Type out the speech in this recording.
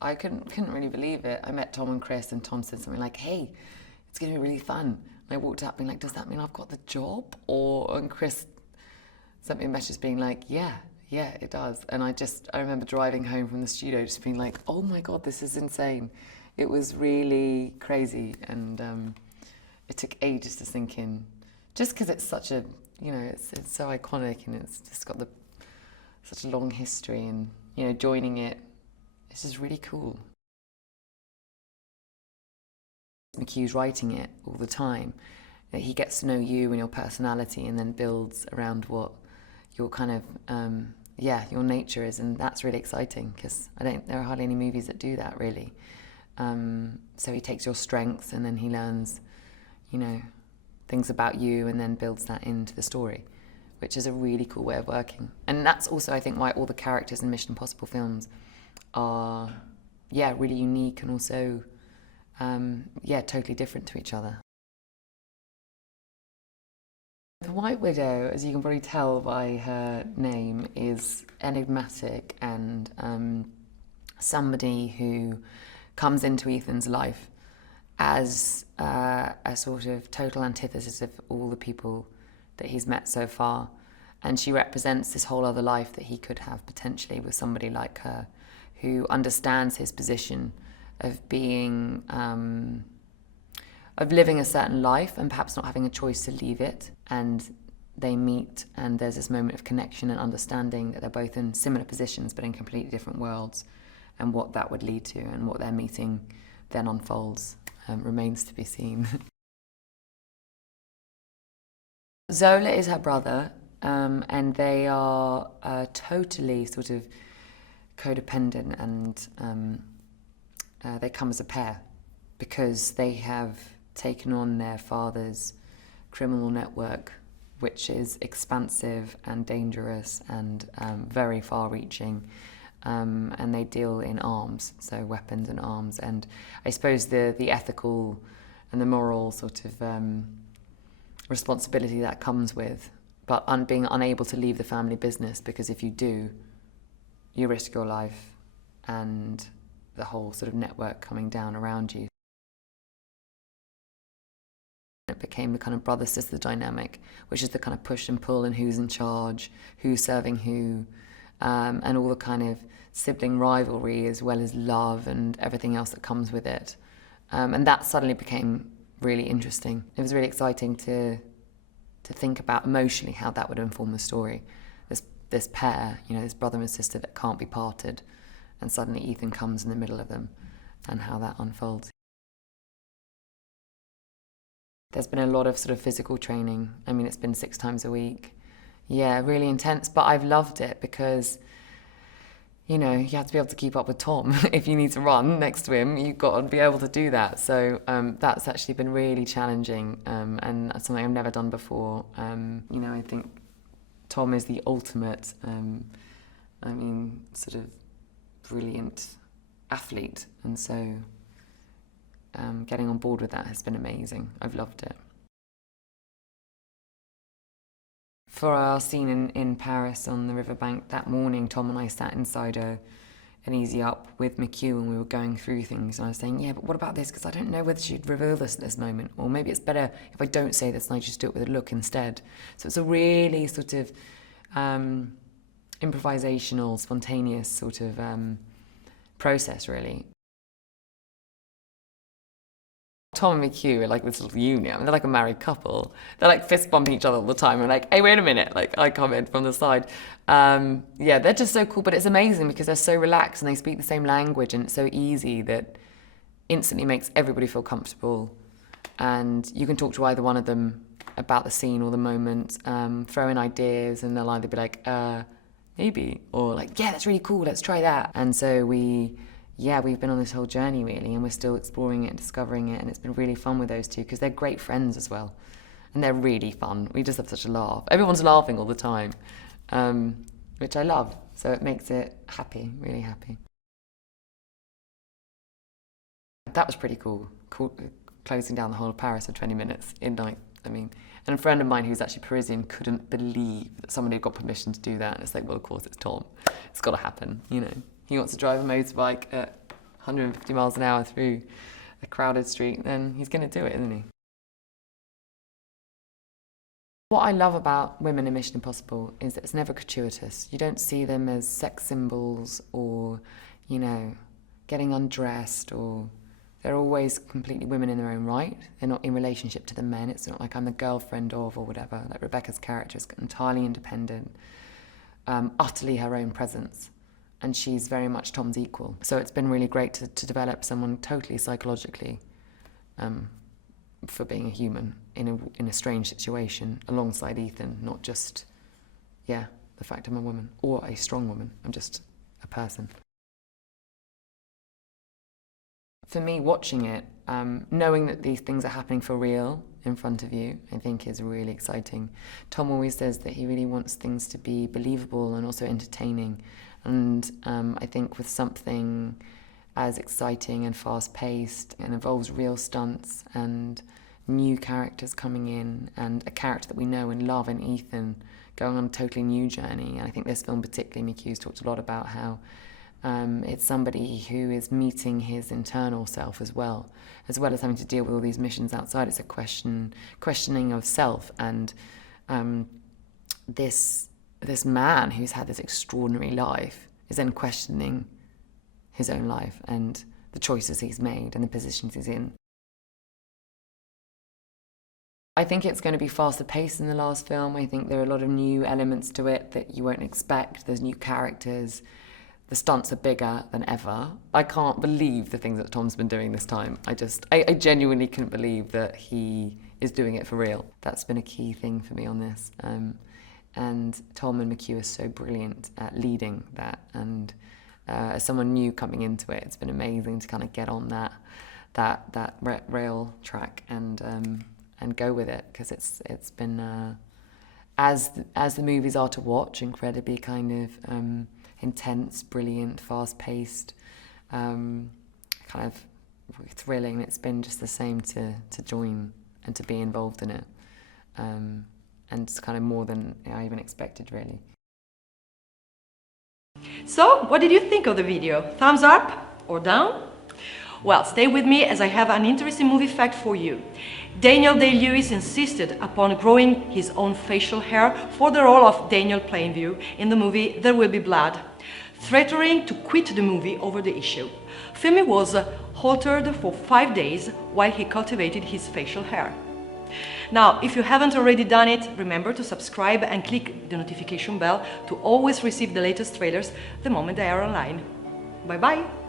I couldn't really believe it. I met Tom and Chris, and Tom said something like, "Hey, it's going to be really fun." And I walked up being like, "Does that mean I've got the job?" And Chris sent me a message being like, "Yeah, it does." And I remember driving home from the studio just being like, "Oh my God, this is insane." It was really crazy, and it took ages to sink in, just because it's such a, it's so iconic, and it's just got such a long history, and joining it, it's just really cool. McHugh's writing it all the time. He gets to know you and your personality, and then builds around what your kind of your nature is, and that's really exciting because there are hardly any movies that do that really. So he takes your strengths, and then he learns, things about you, and then builds that into the story, which is a really cool way of working. And that's also, I think, why all the characters in Mission Impossible films are, really unique, and also, totally different to each other. The White Widow, as you can probably tell by her name, is enigmatic and somebody who comes into Ethan's life as a sort of total antithesis of all the people that he's met so far. And she represents this whole other life that he could have potentially with somebody like her, who understands his position of being, of living a certain life and perhaps not having a choice to leave it. And they meet, and there's this moment of connection and understanding that they're both in similar positions but in completely different worlds, and what that would lead to and what their meeting then unfolds remains to be seen. Zola is her brother, and they are totally sort of codependent, and they come as a pair because they have taken on their father's criminal network, which is expansive and dangerous and very far-reaching, and they deal in arms, so weapons and arms, and I suppose the ethical and the moral sort of responsibility that comes with, but being unable to leave the family business, because if you do, you risk your life and the whole sort of network coming down around you. It became the kind of brother-sister dynamic, which is the kind of push and pull and who's in charge, who's serving who, and all the kind of sibling rivalry as well as love and everything else that comes with it. And that suddenly became really interesting. It was really exciting to think about emotionally how that would inform the story. This pair, this brother and sister that can't be parted, and suddenly Ethan comes in the middle of them, and how that unfolds. There's been a lot of sort of physical training. I mean, it's been 6 times a week. Yeah, really intense, but I've loved it because, you have to be able to keep up with Tom. If you need to run next to him, you've got to be able to do that. So that's actually been really challenging, and that's something I've never done before. I think Tom is the ultimate, sort of brilliant athlete, and so getting on board with that has been amazing. I've loved it. For our scene in Paris on the riverbank that morning, Tom and I sat inside an Easy Up with McHugh, and we were going through things, and I was saying, yeah, but what about this? Because I don't know whether she'd reveal this at this moment, or maybe it's better if I don't say this and I just do it with a look instead. So it's a really sort of improvisational, spontaneous sort of process, really. Tom and McHugh are like this little union. I mean, they're like a married couple. They're like fist bumping each other all the time. And like, hey, wait a minute. Like, I comment from the side. They're just so cool. But it's amazing because they're so relaxed and they speak the same language, and it's so easy that instantly makes everybody feel comfortable. And you can talk to either one of them about the scene or the moment, throw in ideas, and they'll either be like, maybe, or like, yeah, that's really cool. Let's try that. And so we've been on this whole journey, really, and we're still exploring it and discovering it, and it's been really fun with those two because they're great friends as well, and they're really fun. We just have such a laugh. Everyone's laughing all the time, which I love, so it makes it happy, really happy. That was pretty cool, closing down the whole of Paris in 20 minutes in night. And a friend of mine who's actually Parisian couldn't believe that somebody had got permission to do that, and it's like, well, of course, it's Tom. It's got to happen, He wants to drive a motorbike at 150 miles an hour through a crowded street, then he's going to do it, isn't he? What I love about women in Mission Impossible is that it's never gratuitous. You don't see them as sex symbols or, you know, getting undressed, or they're always completely women in their own right. They're not in relationship to the men. It's not like I'm the girlfriend of or whatever. Like Rebecca's character is entirely independent, utterly her own presence. And she's very much Tom's equal. So it's been really great to develop someone totally psychologically for being a human in a strange situation alongside Ethan, not just, yeah, the fact I'm a woman or a strong woman. I'm just a person. For me, watching it, knowing that these things are happening for real in front of you, I think is really exciting. Tom always says that he really wants things to be believable and also entertaining. And I think with something as exciting and fast-paced and involves real stunts and new characters coming in and a character that we know and love in Ethan going on a totally new journey. And I think this film particularly, McHugh's talked a lot about how it's somebody who is meeting his internal self as well as having to deal with all these missions outside. It's a questioning of self, and this man who's had this extraordinary life is then questioning his own life and the choices he's made and the positions he's in. I think it's going to be faster paced than the last film. I think there are a lot of new elements to it that you won't expect. There's new characters. The stunts are bigger than ever. I can't believe the things that Tom's been doing this time. I genuinely couldn't believe that he is doing it for real. That's been a key thing for me on this. And Tom and McHugh are so brilliant at leading that. And as someone new coming into it, it's been amazing to kind of get on that rail track and go with it, because it's been as the movies are to watch, incredibly kind of intense, brilliant, fast-paced, kind of thrilling. It's been just the same to join and to be involved in it. And it's kind of more than I even expected, really. So, what did you think of the video? Thumbs up or down? Well, stay with me as I have an interesting movie fact for you. Daniel Day-Lewis insisted upon growing his own facial hair for the role of Daniel Plainview in the movie There Will Be Blood, threatening to quit the movie over the issue. Filming was halted for 5 days while he cultivated his facial hair. Now, if you haven't already done it, remember to subscribe and click the notification bell to always receive the latest trailers the moment they are online. Bye bye!